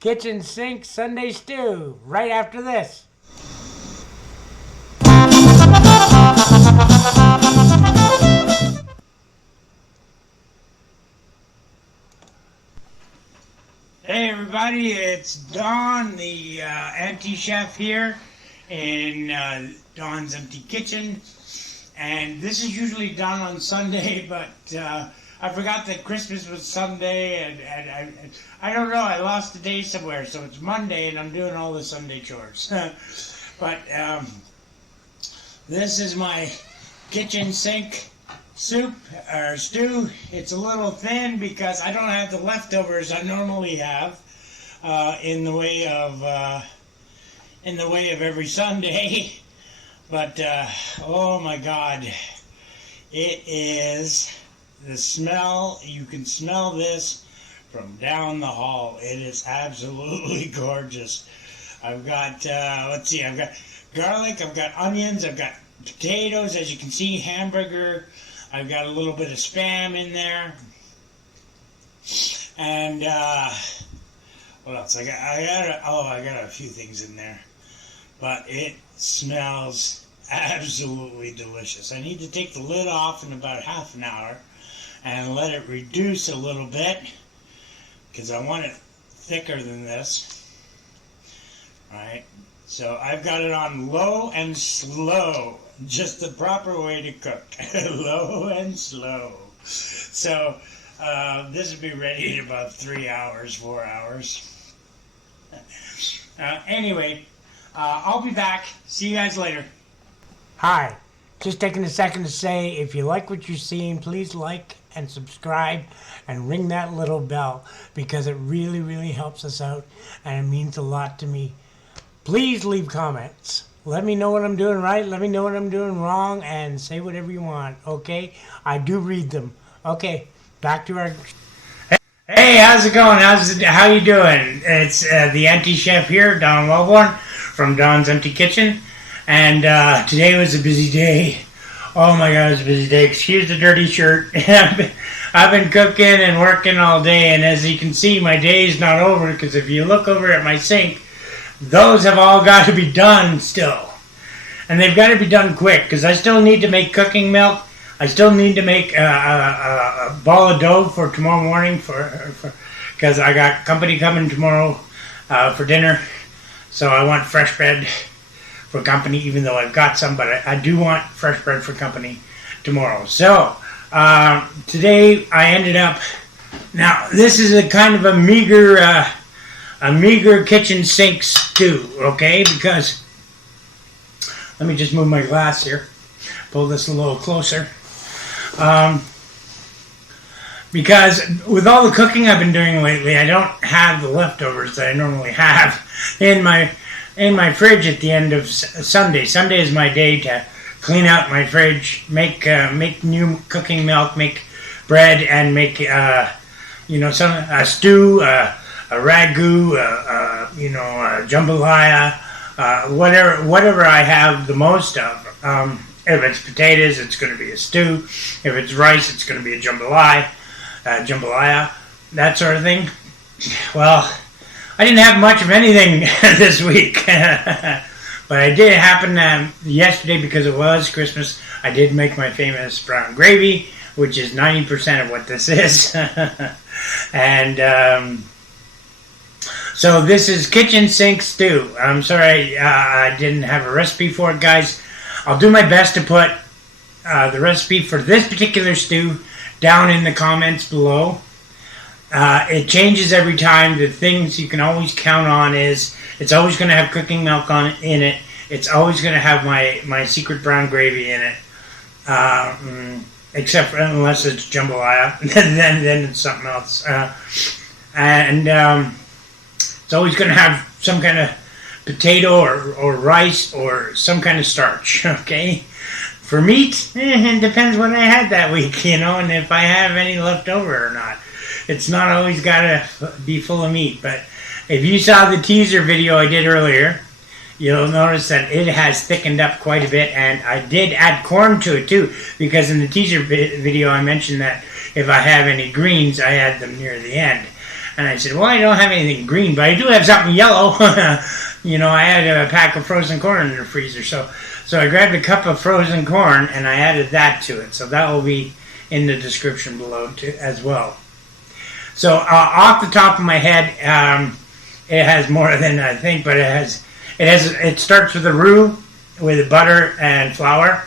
Kitchen Sink Sunday Stew right after this. Hey everybody, it's Don, the empty chef here in Don's Empty Kitchen. And this is usually done on Sunday, but I forgot that Christmas was Sunday, and I don't know, I lost a day somewhere, so it's Monday and I'm doing all the Sunday chores. But this is my kitchen sink soup or stew. It's a little thin because I don't have the leftovers I normally have in the way of every Sunday. But oh my God, it is the smell. You can smell this from down the hall. It is absolutely gorgeous. I've got let's see, I've got garlic, I've got onions, I've got potatoes, as you can see, hamburger. I've got a little bit of Spam in there, and what else? I got a few things in there, but it smells absolutely delicious. I need to take the lid off in about half an hour and let it reduce a little bit because I want it thicker than this. All right, so I've got it on low and slow. Just the proper way to cook. Low and slow. So this will be ready in about 3 hours, 4 hours. Anyway, I'll be back. See you guys later. Hi. Just taking a second to say, if you like what you're seeing, please like and subscribe and ring that little bell because it really, really helps us out and it means a lot to me. Please leave comments. Let me know what I'm doing right, let me know what I'm doing wrong, and say whatever you want, okay? I do read them. Okay, back to our... Hey, how's it going? How you doing? It's the Empty Chef here, Don Wellborn from Don's Empty Kitchen. And today was a busy day. Oh my God, it was a busy day. Excuse the dirty shirt. I've been cooking and working all day, and as you can see, my day is not over, because if you look over at my sink, those have all got to be done still. And they've got to be done quick because I still need to make cooking milk. I still need to make a ball of dough for tomorrow morning because I got company coming tomorrow for dinner. So I want fresh bread for company, even though I've got some, but I do want fresh bread for company tomorrow. So today I ended up, now this is a kind of a meager kitchen sink stew, okay? Because, let me just move my glass here, pull this a little closer. Because with all the cooking I've been doing lately, I don't have the leftovers that I normally have in my fridge at the end of Sunday. Sunday is my day to clean out my fridge, make new cooking milk, make bread, and make a stew. A ragu, jambalaya, whatever I have the most of. If it's potatoes, it's going to be a stew. If it's rice, it's going to be a jambalaya, that sort of thing. Well, I didn't have much of anything this week, but I did happen yesterday, because it was Christmas, I did make my famous brown gravy, which is 90% of what this is. And so this is kitchen sink stew. I'm sorry I didn't have a recipe for it, guys. I'll do my best to put the recipe for this particular stew down in the comments below. It changes every time. The things you can always count on is it's always going to have cooking milk in it. It's always going to have my secret brown gravy in it. Except for, unless it's jambalaya, then it's something else. It's always going to have some kind of potato or rice or some kind of starch, okay? For meat, it depends what I had that week, and if I have any left over or not. It's not always got to be full of meat, but if you saw the teaser video I did earlier, you'll notice that it has thickened up quite a bit, and I did add corn to it too, because in the teaser video I mentioned that if I have any greens, I add them near the end. And I said, well, I don't have anything green, but I do have something yellow. You know, I had a pack of frozen corn in the freezer. So I grabbed a cup of frozen corn and I added that to it. So that will be in the description below too, as well. So off the top of my head, it has more than I think, but it starts with a roux with butter and flour.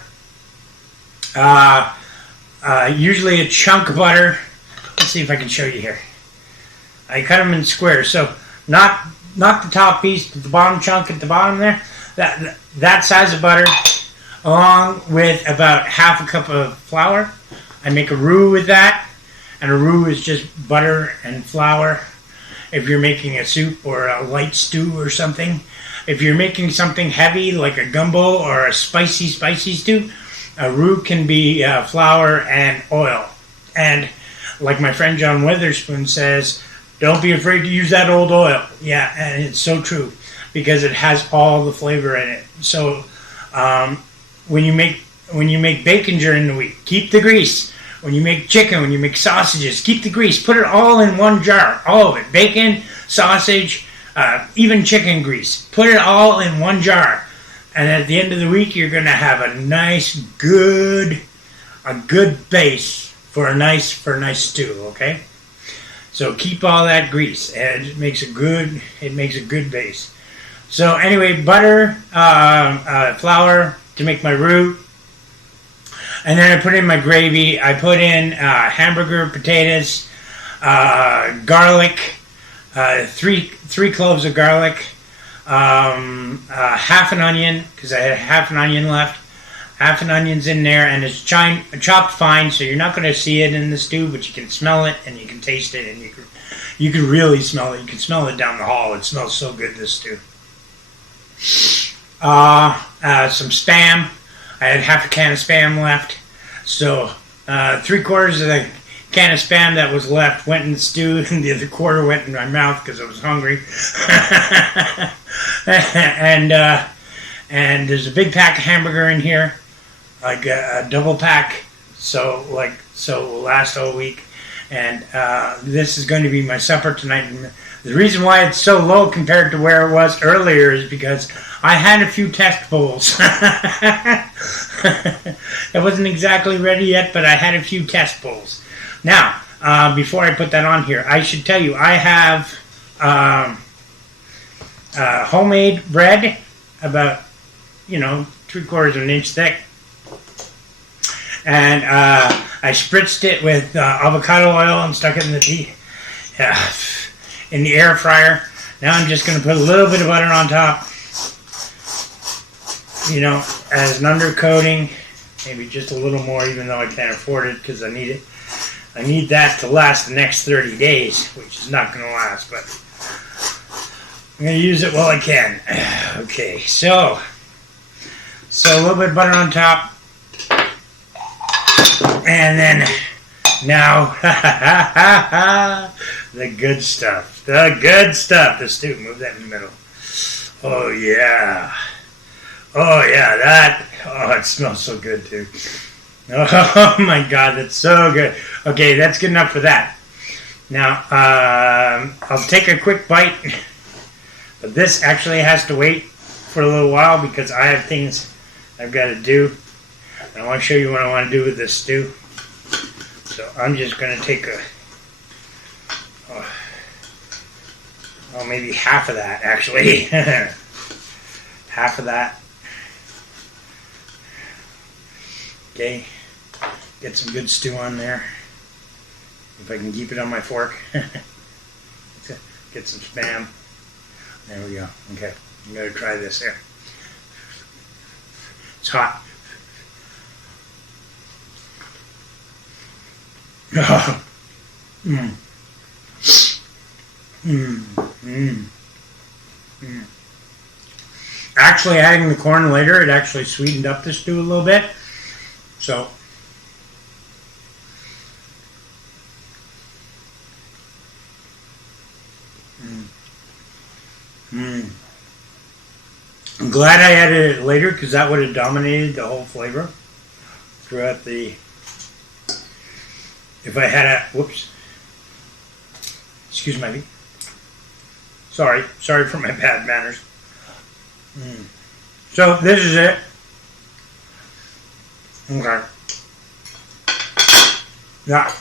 Usually a chunk of butter. Let's see if I can show you here. I cut them in squares, so not the top piece, but the bottom chunk at the bottom there. That size of butter, along with about half a cup of flour. I make a roux with that, and a roux is just butter and flour. If you're making a soup or a light stew or something, if you're making something heavy like a gumbo or a spicy stew, a roux can be flour and oil. And like my friend John Witherspoon says, don't be afraid to use that old oil. Yeah, and it's so true because it has all the flavor in it. So when you make bacon during the week, keep the grease. When you make chicken, when you make sausages, keep the grease. Put it all in one jar, all of it. Bacon, sausage, even chicken grease. Put it all in one jar. And at the end of the week, you're going to have a nice, good base for a nice stew, okay? So keep all that grease, and it makes a good base. So anyway, butter, flour to make my roux. And then I put in my gravy. I put in hamburger potatoes, garlic, three cloves of garlic, half an onion, because I had half an onion left. Half an onion's in there, and it's chopped fine, so you're not going to see it in the stew, but you can smell it, and you can taste it, and you can really smell it. You can smell it down the hall. It smells so good, this stew. Some Spam. I had half a can of Spam left, so 3/4 of the can of Spam that was left went in the stew, and the other quarter went in my mouth because I was hungry. And there's a big pack of hamburger in here, like a double pack, so will last all week. And this is going to be my supper tonight. And the reason why it's so low compared to where it was earlier is because I had a few test bowls. It wasn't exactly ready yet, but I had a few test bowls. Now, before I put that on here, I should tell you I have homemade bread, about 3/4 of an inch thick, and I spritzed it with avocado oil and stuck it in the air fryer. Now I'm just going to put a little bit of butter on top, as an undercoating, maybe just a little more, even though I can't afford it because I need it. I need that to last the next 30 days, which is not going to last, but I'm going to use it while I can. Okay, so a little bit of butter on top, and then now the good stuff, the stew. Move that in the middle. Oh yeah, it smells so good too. Oh my God, that's so good. Okay, that's good enough for that. Now I'll take a quick bite, but this actually has to wait for a little while because I have things I've got to do. I want to show you what I want to do with this stew. So I'm just going to take maybe half of that, actually. Half of that. Okay. Get some good stew on there. If I can keep it on my fork. Get some Spam. There we go. Okay. I'm going to try this here. It's hot. Actually, adding the corn later, it actually sweetened up the stew a little bit. So, I'm glad I added it later because that would have dominated the whole flavor throughout the. If I had Excuse me. Sorry for my bad manners. So this is it. Okay. That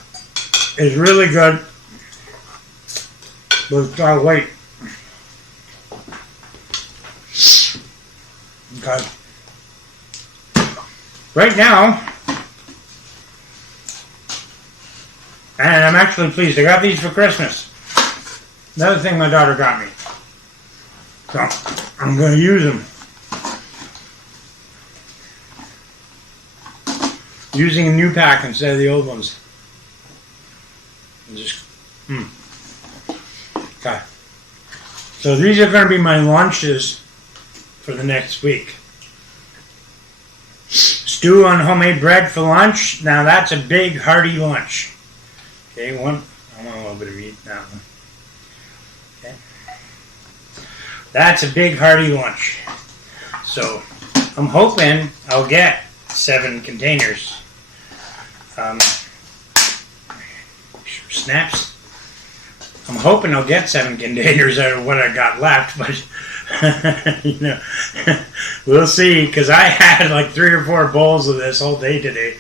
is really good. But it's gotta wait. Okay. Right now, and I'm actually pleased. I got these for Christmas. Another thing my daughter got me. So I'm going to use them. Using a new pack instead of the old ones. Just, Okay. So these are going to be my lunches for the next week. Stew on homemade bread for lunch. Now that's a big hearty lunch. Okay, I want a little bit of meat. That one. Okay. That's a big hearty lunch. So I'm hoping I'll get 7 containers. Snaps. I'm hoping I'll get 7 containers out of what I got left, but we'll see, because I had like 3 or 4 bowls of this all day today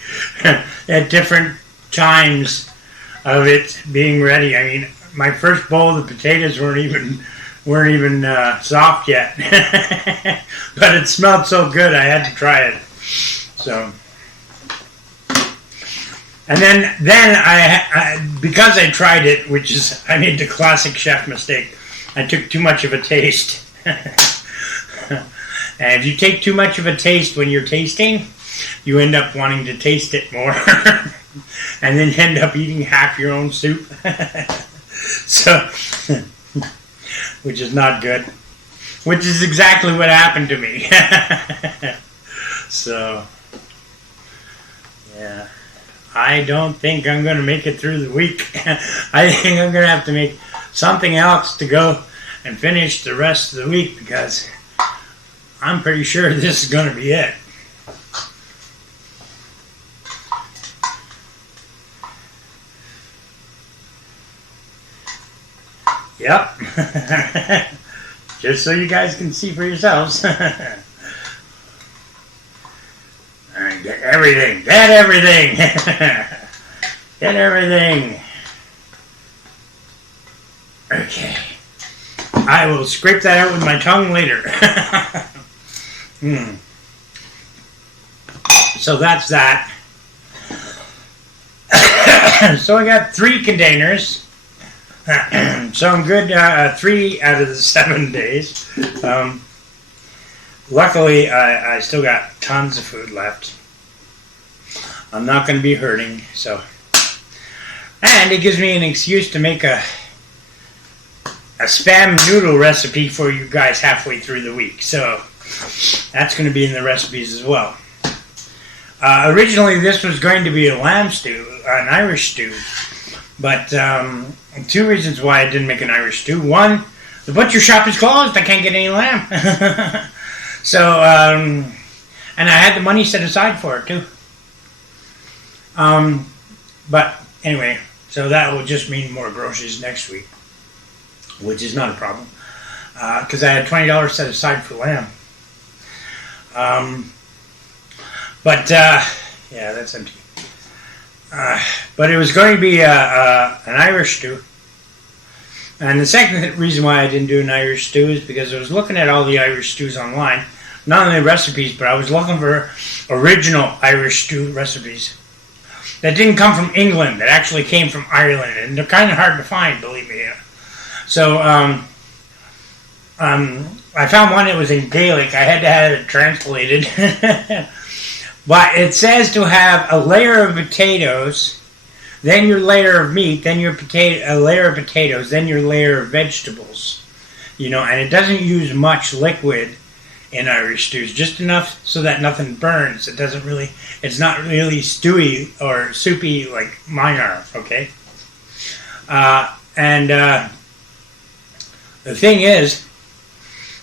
at different times of it being ready. I mean, my first bowl of the potatoes weren't even soft yet, but it smelled so good I had to try it. So, and then I because I tried it, which is, I made the classic chef mistake. I took too much of a taste. And if you take too much of a taste when you're tasting, you end up wanting to taste it more. And then you end up eating half your own soup. So, which is not good. Which is exactly what happened to me. So, yeah. I don't think I'm going to make it through the week. I think I'm going to have to make something else to go and finish the rest of the week, because I'm pretty sure this is going to be it. Yep. Just so you guys can see for yourselves. Alright, get everything. Get everything. Get everything. Okay. I will scrape that out with my tongue later. So that's that. So I got 3 containers. So I'm good 3 out of the 7 days. Luckily, I still got tons of food left. I'm not going to be hurting, so. And it gives me an excuse to make a spam noodle recipe for you guys halfway through the week. So that's going to be in the recipes as well. Originally, this was going to be a lamb stew, an Irish stew. But 2 reasons why I didn't make an Irish stew. 1, the butcher shop is closed. I can't get any lamb. So, and I had the money set aside for it too. But anyway, so that will just mean more groceries next week, which is not a problem, because I had $20 set aside for lamb. Yeah, that's empty. But it was going to be an Irish stew. And the second reason why I didn't do an Irish stew is because I was looking at all the Irish stews online. Not only recipes, but I was looking for original Irish stew recipes that didn't come from England, that actually came from Ireland. And they're kind of hard to find, believe me. So I found one that was in Gaelic. I had to have it translated. But it says to have a layer of potatoes, then your layer of meat, then your a layer of potatoes, then your layer of vegetables. And it doesn't use much liquid in Irish stews, just enough so that nothing burns. It's not really stewy or soupy like mine are, okay? The thing is,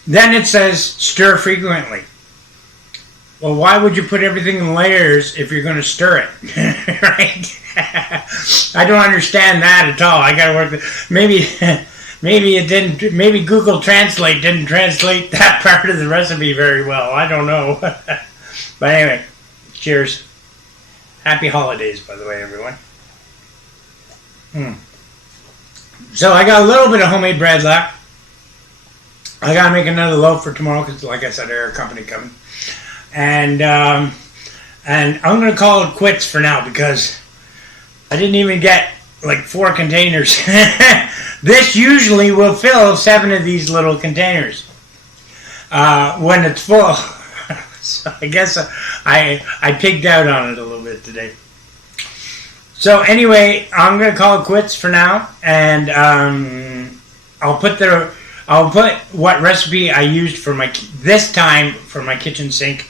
then it says stir frequently. Well, why would you put everything in layers if you're going to stir it? Right? I don't understand that at all. I got to work. Maybe it didn't. Maybe Google Translate didn't translate that part of the recipe very well. I don't know. But anyway, cheers. Happy holidays, by the way, everyone. So I got a little bit of homemade bread left. I gotta make another loaf for tomorrow because, like I said, our company coming, and I'm gonna call it quits for now because I didn't even get like 4 containers. This usually will fill 7 of these little containers when it's full. So I guess I pigged out on it a little bit today. So anyway, I'm gonna call it quits for now, and I'll put what recipe I used for this time for my kitchen sink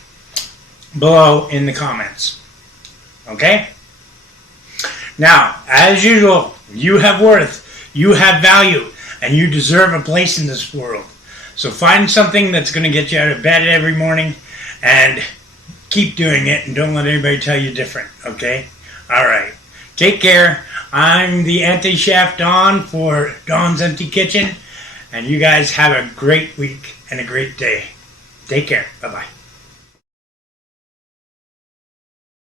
below in the comments. Okay? Now, as usual, you have worth, you have value, and you deserve a place in this world. So find something that's going to get you out of bed every morning and keep doing it, and don't let anybody tell you different. Okay? All right. Take care. I'm the anti-chef Don for Don's Empty Kitchen. And you guys have a great week and a great day. Take care. Bye-bye.